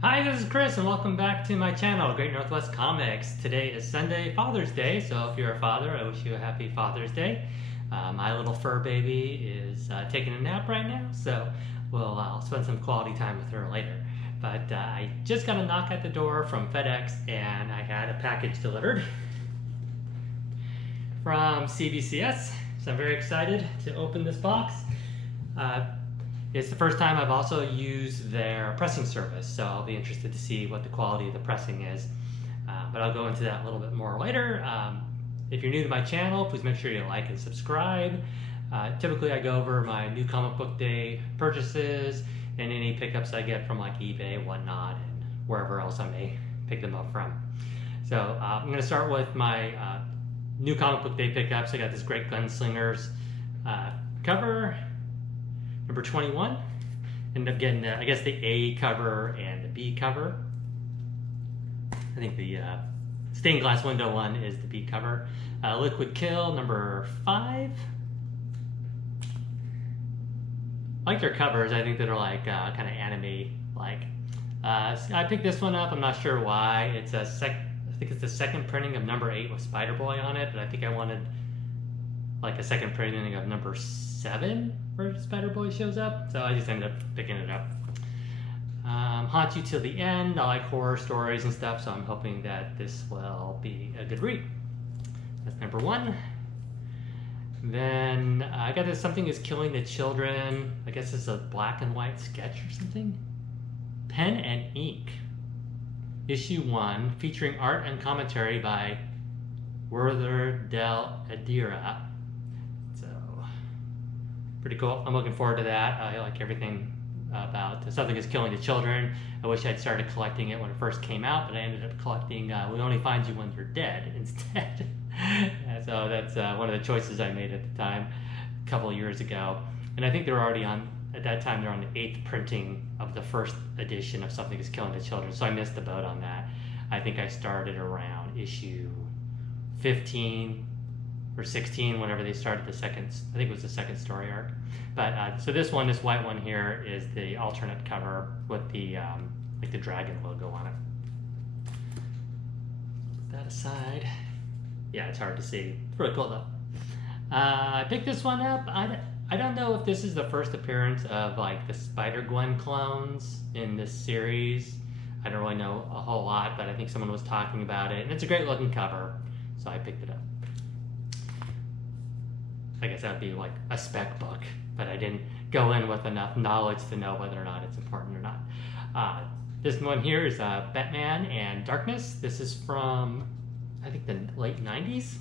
Hi, this is Chris and welcome back to my channel, Great Northwest Comics. Today is Sunday, Father's Day, so if you're a father, I wish you a happy Father's Day. My little fur baby is taking a nap right now, so I'll spend some quality time with her later. But I just got a knock at the door from FedEx and I had a package delivered from CBCS, so I'm very excited to open this box. It's the first time I've also used their pressing service, so I'll be interested to see what the quality of the pressing is. But I'll go into that a little bit more later. If you're new to my channel, please make sure you like and subscribe. Typically I go over my new comic book day purchases and any pickups I get from like eBay, whatnot, and wherever else I may pick them up from. So I'm going to start with my new comic book day pickups. I got this great Gunslingers cover, number 21. Ended up getting, I guess, the A cover and the B cover. I think the stained glass window one is the B cover. Liquid Kill, number 5. I like their covers. I think that are like kind of anime-like. I picked this one up. I'm not sure why. It's I think it's the second printing of number 8 with Spider-Boy on it, but I think I wanted like a second printing of number 7 where Spider-Boy shows up, so I just ended up picking it up. Haunt You Till the End. I like horror stories and stuff, so I'm hoping that this will be a good read. That's number 1. Then I got this Something Is Killing the Children. I guess it's a black and white sketch or something. Pen and Ink. Issue 1, featuring art and commentary by Werther del Adira. Pretty cool. I'm looking forward to that. I like everything about Something Is Killing the Children. I wish I'd started collecting it when it first came out, but I ended up collecting We Only Find You When You're Dead instead. So that's one of the choices I made at the time, a couple of years ago. And I think they were already on, at that time, they're on the 8th printing of the first edition of Something Is Killing the Children, so I missed the boat on that. I think I started around issue 15 or 16 whenever they started the second, I think it was the second story arc. But so this white one here is the alternate cover with the like the dragon logo on it. Put that aside. Yeah, it's hard to see. It's really cool though. I picked this one up. I don't know if this is the first appearance of like the Spider-Gwen clones in this series. I don't really know a whole lot, but I think someone was talking about it, and it's a great looking cover, so I picked it up. I guess that would be like a spec book, but I didn't go in with enough knowledge to know whether or not it's important or not. This one here is Batman and Darkness. This is from, I think, the late 90s.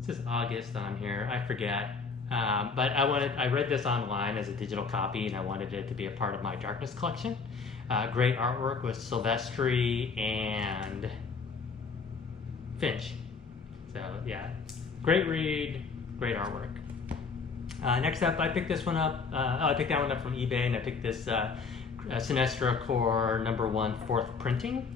It says August on here. I forget. But I read this online as a digital copy, and I wanted it to be a part of my Darkness collection. Great artwork with Silvestri and Finch. So yeah, great read. Great artwork. Next up, I picked this one up. I picked that one up from eBay, and I picked this Sinestro Corps number 1 4th printing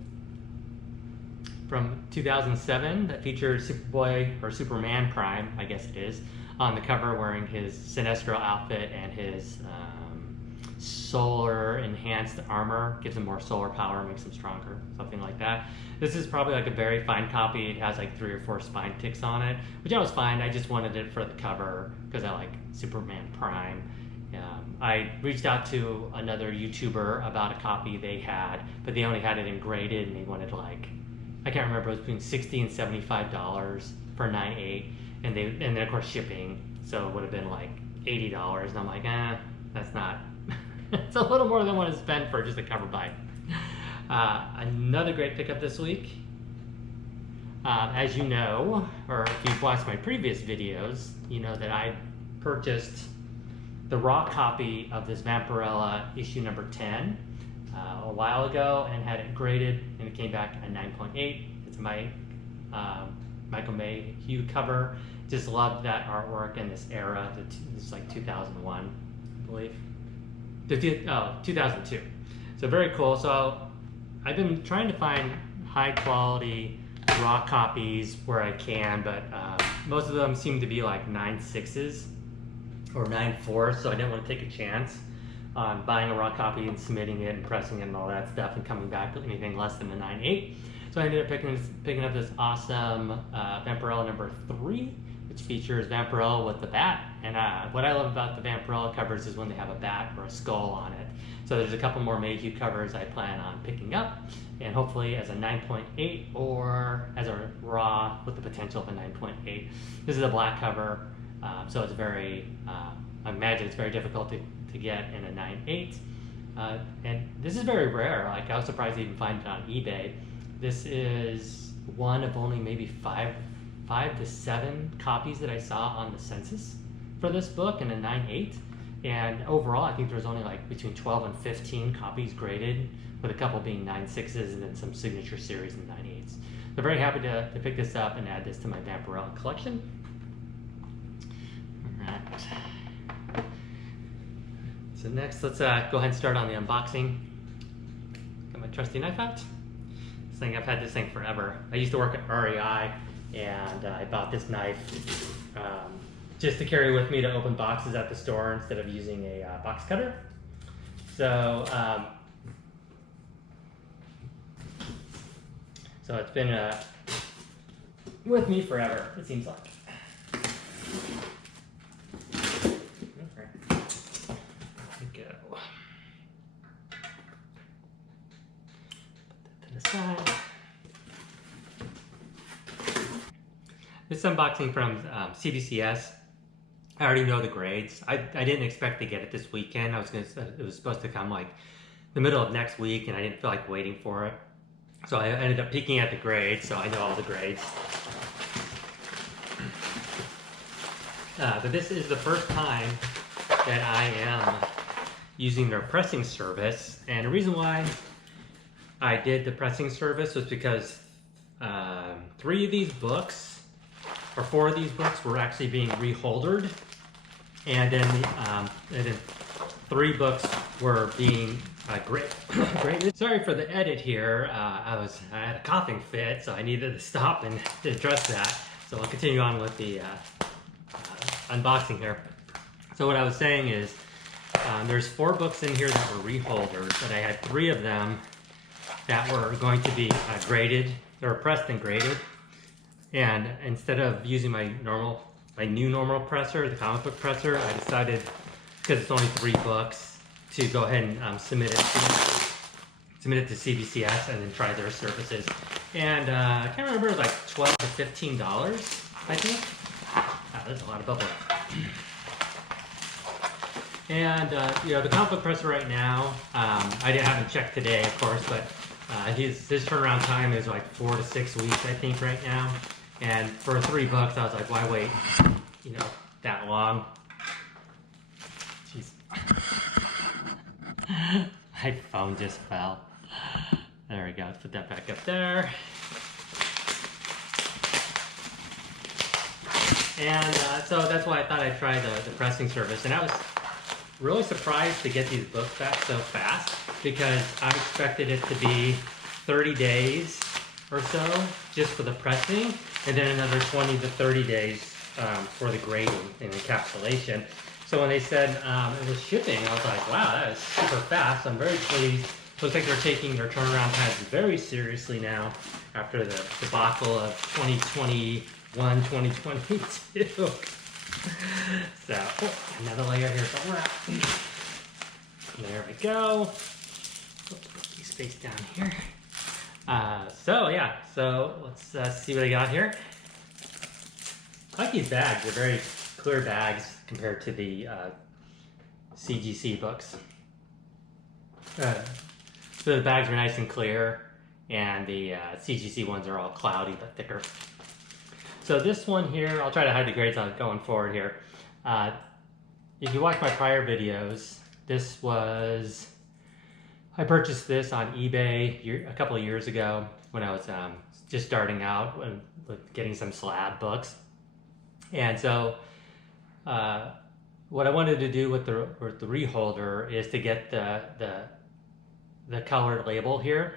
from 2007 that featured Superboy, or Superman Prime, I guess it is, on the cover wearing his Sinestro outfit and his solar enhanced armor. Gives him more solar power, makes him stronger, something like that. This is probably like a very fine copy. It has like 3 or 4 spine ticks on it, which I was fine. I just wanted it for the cover because I like Superman Prime. I reached out to another YouTuber about a copy they had, but they only had it in graded, and they wanted like, I can't remember, it was between $60 and $75 for 9/8, and then of course shipping, so it would have been like $80, and I'm like, that's not. It's a little more than I want to spend for just a cover buy. Another great pickup this week. As you know, or if you've watched my previous videos, you know that I purchased the raw copy of this Vampirella issue number 10 a while ago and had it graded, and it came back at 9.8. It's my Michael Mayhew cover. Just loved that artwork in this era. This is like 2001, I believe. 2002. So very cool. So I've been trying to find high quality raw copies where I can, but most of them seem to be like 9.6s or 9.4s, so I didn't want to take a chance on buying a raw copy and submitting it and pressing it and all that stuff and coming back with anything less than the 9.8. So I ended up picking up this awesome Vampirella number 3, which features Vampirella with the bat. And what I love about the Vampirella covers is when they have a bat or a skull on it. So there's a couple more Mayhew covers I plan on picking up, and hopefully as a 9.8 or as a raw with the potential of a 9.8. This is a black cover, so it's very, I imagine it's very difficult to get in a 9.8. And this is very rare. Like, I was surprised to even find it on eBay. This is one of only maybe five to 7 copies that I saw on the census for this book in a 9.8. And overall, I think there's only like between 12 and 15 copies graded, with a couple being 9.6s and then some signature series and 9.8s. So very happy to pick this up and add this to my Vampirella collection. All right. So next, let's go ahead and start on the unboxing. Got my trusty knife out. This thing, I've had this thing forever. I used to work at REI, and I bought this knife just to carry with me to open boxes at the store instead of using a box cutter. So, so it's been with me forever, it seems like. Okay. There we go. Put that to the side. This unboxing from CBCS. I already know the grades. I didn't expect to get it this weekend. It was supposed to come like the middle of next week, and I didn't feel like waiting for it. So I ended up peeking at the grades, so I know all the grades. But this is the first time that I am using their pressing service, and the reason why I did the pressing service was because 3 of these books, or 4 of these books, were actually being reholdered. And then 3 books were being graded. Sorry for the edit here. I had a coughing fit, so I needed to stop and address that. So I'll continue on with the unboxing here. So what I was saying is, there's 4 books in here that were reholders, but I had 3 of them that were going to be graded. They were pressed and graded. And instead of using my new normal presser, the comic book presser, I decided, because it's only 3 books, to go ahead and submit it to CBCS and then try their services. And I can't remember, it was like $12 to $15, I think. Wow, there's a lot of bubble. And you know, the comic book presser right now, I haven't checked today, of course, but his turnaround time is like 4 to 6 weeks, I think, right now. And for 3 bucks, I was like, why wait, you know, that long? Jeez. My phone just fell. There we go, let's put that back up there. And so that's why I thought I'd try the pressing service. And I was really surprised to get these books back so fast, because I expected it to be 30 days or so just for the pressing, and then another 20 to 30 days for the grading and encapsulation. So when they said it was shipping, I was like, wow, that is super fast. I'm very pleased. Looks like they're taking their turnaround times very seriously now after the debacle of 2021, 2022. So, oh, another layer here somewhere. There we go. Put these space down here. So yeah, so let's see what I got here. I like these bags. They're very clear bags compared to the CGC books. So the bags are nice and clear, and the CGC ones are all cloudy but thicker. So this one here, I'll try to hide the grades on going forward here. If you watch my prior videos, I purchased this on eBay a couple of years ago when I was just starting out with getting some slab books. And so what I wanted to do with the Reholder is to get the colored label here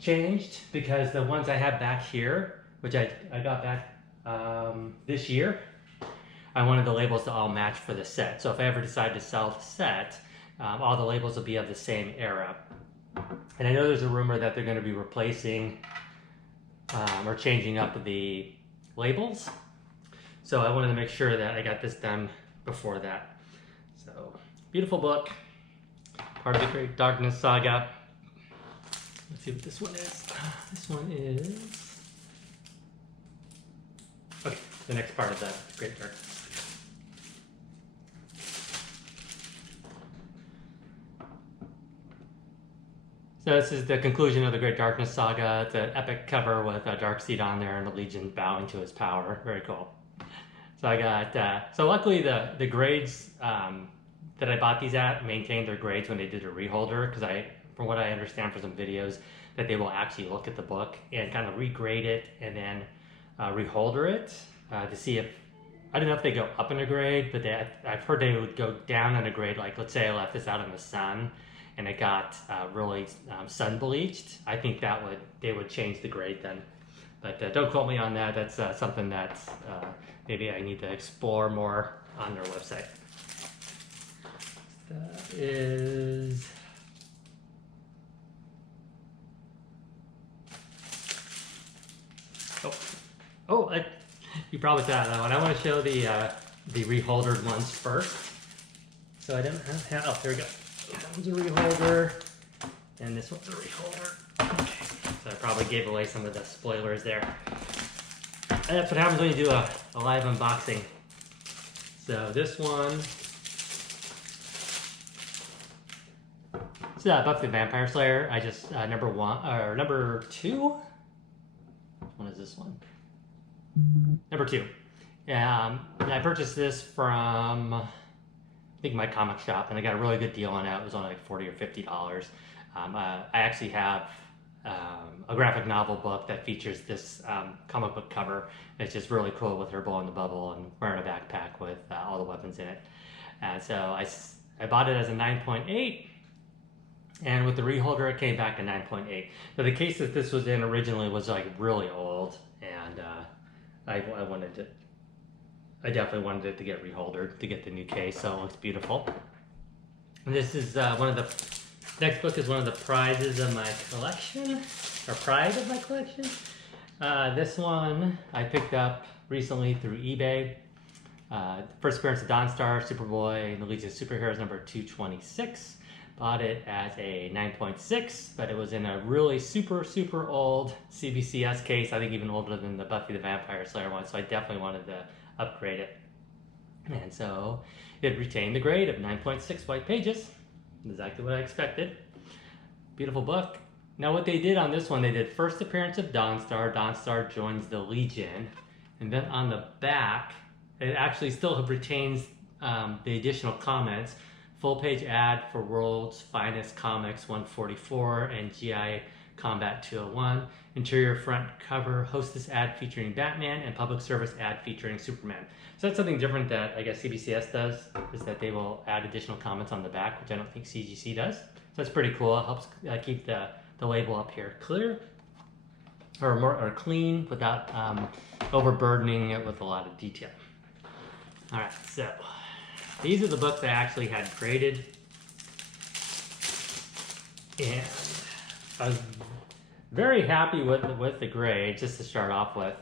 changed, because the ones I have back here, which I got back this year, I wanted the labels to all match for the set. So if I ever decide to sell the set, all the labels will be of the same era. And I know there's a rumor that they're going to be replacing or changing up the labels. So I wanted to make sure that I got this done before that. So, beautiful book. Part of the Great Darkness Saga. Let's see what this one is. This one is... okay, the next part of the Great Darkness. So this is the conclusion of the Great Darkness Saga. It's an epic cover with a Darkseid on there and the Legion bowing to his power. Very cool. So I got, so luckily the grades that I bought these at maintained their grades when they did a reholder, because from what I understand from some videos, that they will actually look at the book and kind of regrade it and then reholder it to see if, I don't know if they go up in a grade, but I've heard they would go down in a grade. Like, let's say I left this out in the sun and it got really sun bleached. I think they would change the grade then. But don't quote me on that. That's something that maybe I need to explore more on their website. That is... you probably saw that one. I want to show the reholdered ones first. So I don't have, oh, here we go. That one's a reholder, and this one's a reholder. Okay, so I probably gave away some of the spoilers there. And that's what happens when you do a live unboxing. So this one, it's Buffy the Vampire Slayer. I just number 2. What is this one? Number 2. I purchased this from, I think, my comic shop, and I got a really good deal on it. It was only like $40 or $50. I actually have a graphic novel book that features this comic book cover. It's just really cool with her blowing the bubble and wearing a backpack with all the weapons in it. And so I bought it as a 9.8, and with the reholder it came back to 9.8. But the case that this was in originally was like really old, and I definitely wanted it to get reholdered to get the new case, so it looks beautiful. And this is one of the, next book is one of the prizes of my collection, or pride of my collection. This one I picked up recently through eBay. First appearance of Dawnstar, Superboy, and the Legion of Superheroes number 226. Bought it as a 9.6, but it was in a really super old CBCS case, I think even older than the Buffy the Vampire Slayer one, so I definitely wanted to upgrade it. And so it retained the grade of 9.6 white pages, exactly what I expected. Beautiful book. Now what they did on this one, they did first appearance of Dawnstar, Dawnstar joins the Legion, and then on the back, it actually still retains the additional comments. Full page ad for World's Finest Comics 144 and GI Combat 201. Interior front cover hostess ad featuring Batman and public service ad featuring Superman. So that's something different that I guess CBCS does, is that they will add additional comments on the back, which I don't think CGC does. So that's pretty cool. It helps keep the label up here clear or clean without overburdening it with a lot of detail. All right, so these are the books I actually had graded, and I was very happy with the grade, just to start off with.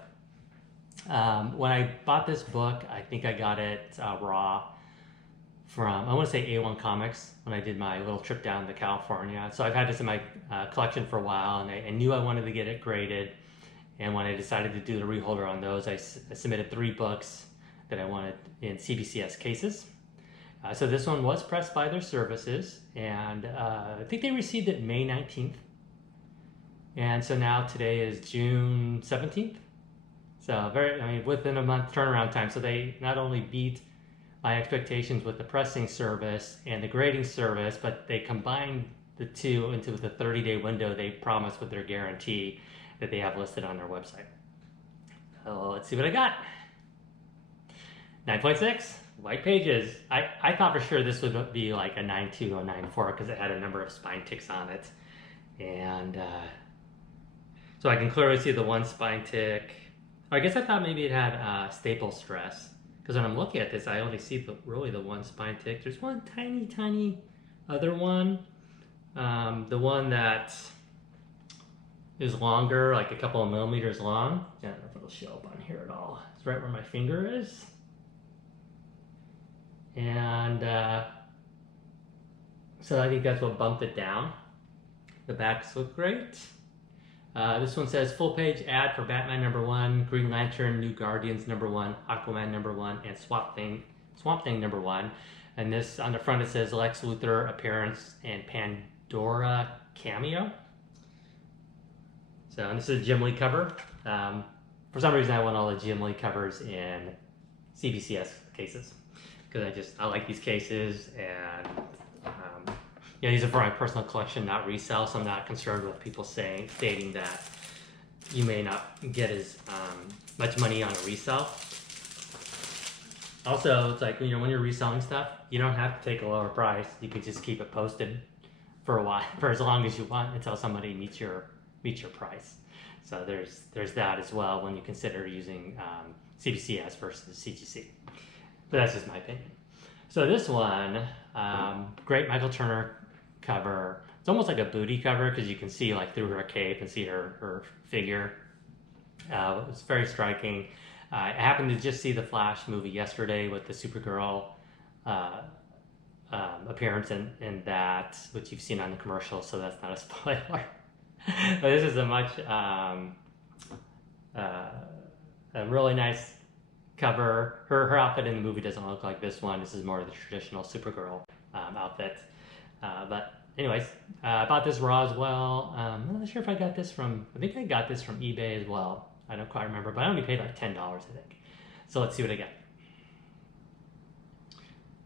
When I bought this book, I think I got it raw from, I want to say A1 Comics, when I did my little trip down to California. So I've had this in my collection for a while, and I knew I wanted to get it graded. And when I decided to do the reholder on those, I submitted 3 books that I wanted in CBCS cases. So this one was pressed by their services, and I think they received it May 19th. And so now today is June 17th. So within a month turnaround time. So they not only beat my expectations with the pressing service and the grading service, but they combined the two into the 30-day window they promised with their guarantee that they have listed on their website. So let's see what I got. 9.6. White pages. I thought for sure this would be like a 9.2 or 9.4 because it had a number of spine ticks on it. And so I can clearly see the one spine tick. I guess I thought maybe it had staple stress, because when I'm looking at this, I only see really the one spine tick. There's one tiny other one. The one that is longer, like a couple of millimeters long. I don't know if it'll show up on here at all. It's right where my finger is. And so I think that's what bumped it down. The backs look great. This one says full page ad for Batman #1, Green Lantern, New Guardians #1, Aquaman #1, and Swamp Thing #1. And this on the front it says Lex Luthor appearance and Pandora cameo. So and this is a Jim Lee cover. For some reason I want all the Jim Lee covers in CBCS cases because I like these cases, and yeah, these are for my personal collection, not resale, so I'm not concerned with people stating that you may not get as much money on a resale. Also, it's like, when you're reselling stuff, you don't have to take a lower price. You could just keep it posted for a while, for as long as you want, until somebody meets your price. So there's that as well when you consider using CBCS versus CGC. But that's just my opinion. So this one, great Michael Turner cover. It's almost like a booty cover because you can see like through her cape and see her figure. It's very striking. I happened to just see the Flash movie yesterday with the Supergirl appearance in that, which you've seen on the commercial, so that's not a spoiler. But this is a much a really nice cover. Her outfit in the movie doesn't look like this one. This is more of the traditional Supergirl outfit. But anyways, I bought this raw as well. I'm not sure if I got this from, I think I got this from eBay as well. I don't quite remember, but I only paid like $10, I think. So let's see what I get.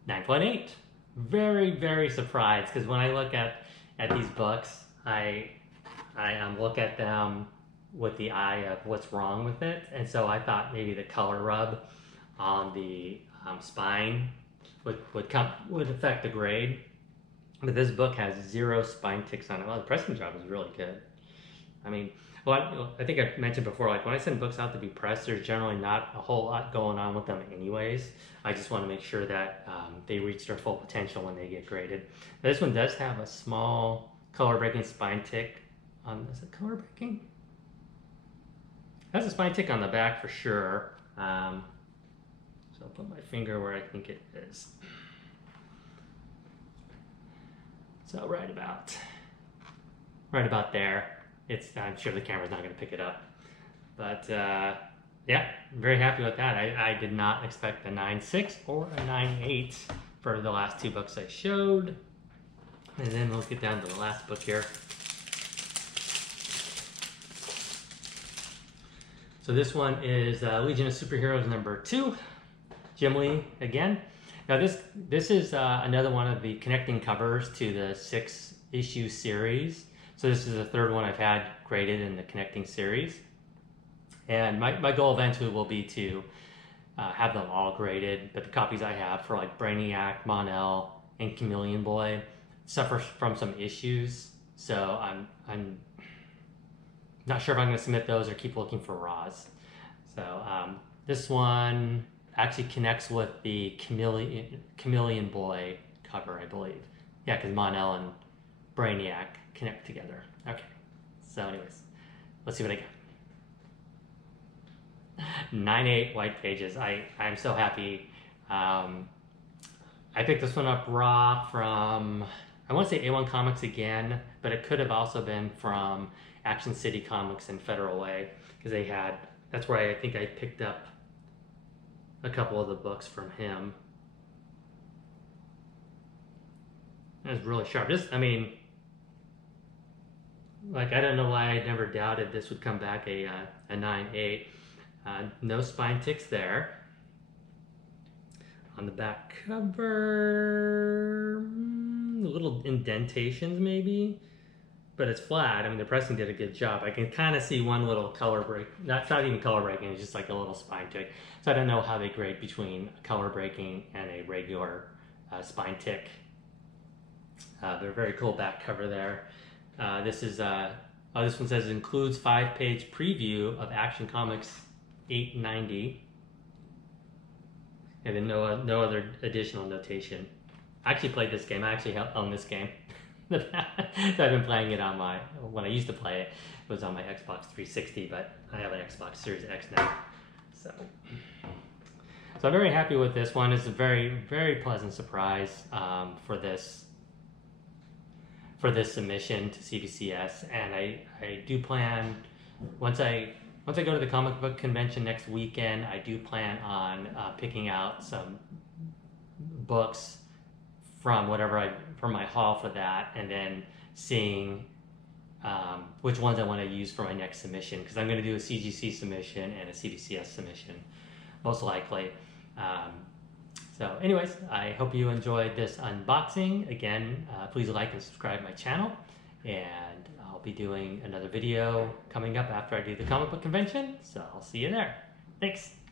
9.8. Very, very surprised, because when I look at these books, I look at them with the eye of what's wrong with it. And so I thought maybe the color rub on the spine would affect the grade. But this book has 0 spine ticks on it. Well, the pressing job is really good. I mean, well, I think I mentioned before, like when I send books out to be pressed, there's generally not a whole lot going on with them anyways. I just want to make sure that they reach their full potential when they get graded. Now, this one does have a small color breaking spine tick on, is it color breaking? It has a spine tick on the back for sure. So I'll put my finger where I think it is. So right about there. I'm sure the camera's not going to pick it up, but yeah, I'm very happy with that. I did not expect a 9.6 or a 9.8 for the last 2 books I showed. And then we'll get down to the last book here. So this one is Legion of Superheroes #2, Jim Lee again. Now this is another one of the connecting covers to the 6-issue series. So this is the 3rd one I've had graded in the connecting series. And my goal eventually will be to have them all graded, but the copies I have for like Brainiac, Mon-El, and Chameleon Boy suffer from some issues. So I'm not sure if I'm going to submit those or keep looking for raws. So this one actually connects with the Chameleon Boy cover, I believe. Yeah, because Mon-El and Brainiac connect together. Okay, so anyways, let's see what I got. 9.8 white pages. I'm so happy. I picked this one up raw from, I want to say A1 Comics again, but it could have also been from Action City Comics and Federal Way, because they had, that's where I think I picked up a couple of the books from him. It was really sharp. I mean, like, I don't know why I never doubted this would come back a 9.8. No spine ticks there. On the back cover, little indentations maybe, but it's flat. I mean, the pressing did a good job. I can kind of see one little color break. Not even color breaking, it's just like a little spine tick. So I don't know how they grade between color breaking and a regular spine tick. They're very cool back cover there. This one says it includes 5-page preview of Action Comics 890, and then no other additional notation. I actually played this game. I actually own this game. So I've been playing it on when I used to play it, it was on my Xbox 360, but I have an Xbox Series X now. So I'm very happy with this one. It's a very, very pleasant surprise for this submission to CBCS, and I do plan, once I go to the comic book convention next weekend, I do plan on picking out some books from from my haul for that, and then seeing which ones I want to use for my next submission, because I'm going to do a CGC submission and a CBCS submission, most likely. So anyways, I hope you enjoyed this unboxing. Again, please like and subscribe to my channel, and I'll be doing another video coming up after I do the comic book convention, so I'll see you there. Thanks.